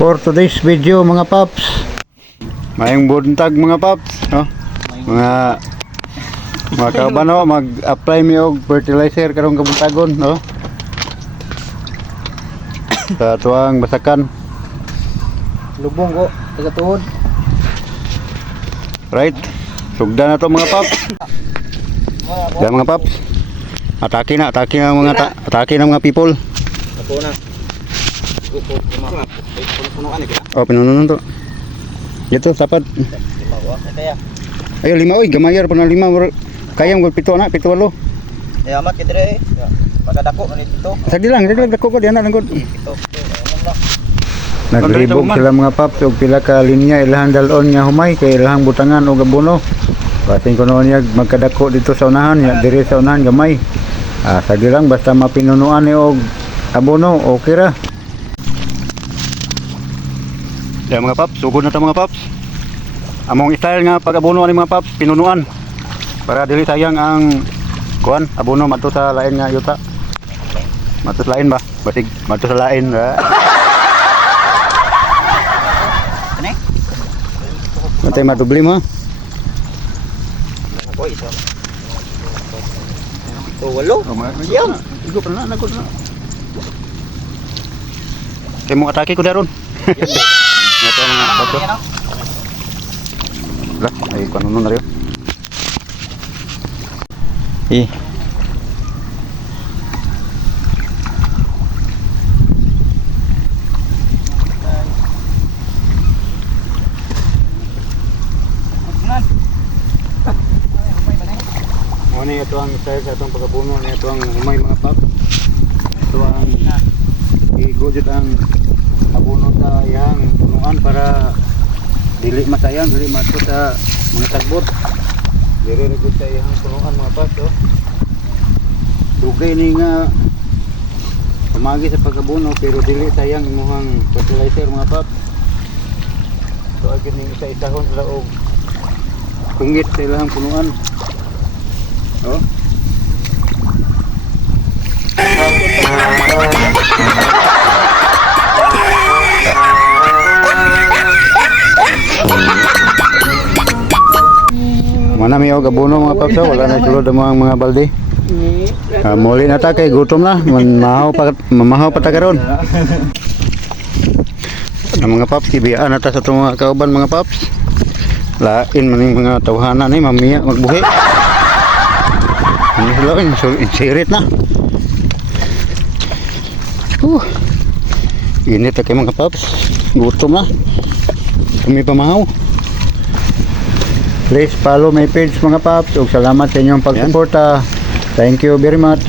for today's video mga paps. Mayong buntag mga paps, no? Mga kauban, no? Mag-apply mi og fertilizer karong kabuntagon, no? Sa tuwang basakan. Lubong ko, taga-tuhod. Right. Sugda na to mga paps. Yan mga paps. Atake na mga people. Ako na. Oh, pinununan to. Dito, tapat. Ayo, 5 oy, gamayar pa na 5. Kaya mo 7 na, 7 8. Eh amat kidire. Magdako na dito. Sagdi lang dako ko diyan na lang. Ito. Naglibog sila mga paps og pila ka linya ilahang dalon nga humay kay ilahang butangan og abono. Pating kuno niya magkadako dito sa unahan, ya dire sa unahan gamay. Sagdi lang basta mapinunuan ni og abono, okay ra. Ya mga paps, sugod na ta mga paps. Among style nga pag-abono ani mga paps, pinunuan. Para dili sayang ang kuan, abono madto sa lain nga yuta. Madto sa lain ba? Basig madto sa lain ra. Matay madubli mo. Ako isa. To walo. Yan. Igo pa na nagod na. Kay mo atake ko daron. Ito mga bato. Lah, ay kanunon na rin. Ano ito ang style sa itong pagkabuno, ito ang umay mga pap. Ito ang igudit ang abuno sa yang punuan para dili matayang, dili mato sa mga tagbot. Dili rigud sa yang punuan mga pap. Dugay ni nga pamagi sa pagkabuno pero dili sayang imuhang fertilizer mga pap. So agad ning isa-isahon sila og pungit sa ilang punuan. Oh. Mana may og abono mga paps, wala na sulod ang mga balde. Muli na ta kay gutom na, mamahaw pa ta karon. Ang mga paps kibiyaan na ta sa itong mga kauban mga paps. Lain man yung mga tawhana ni mamiya magbuhi. Ini sila insirit na. Init na kayo mga paps. Gutom na. Kami pamahaw. Please follow my page mga paps. Ug salamat sa inyong pagsuporta. Thank you very much.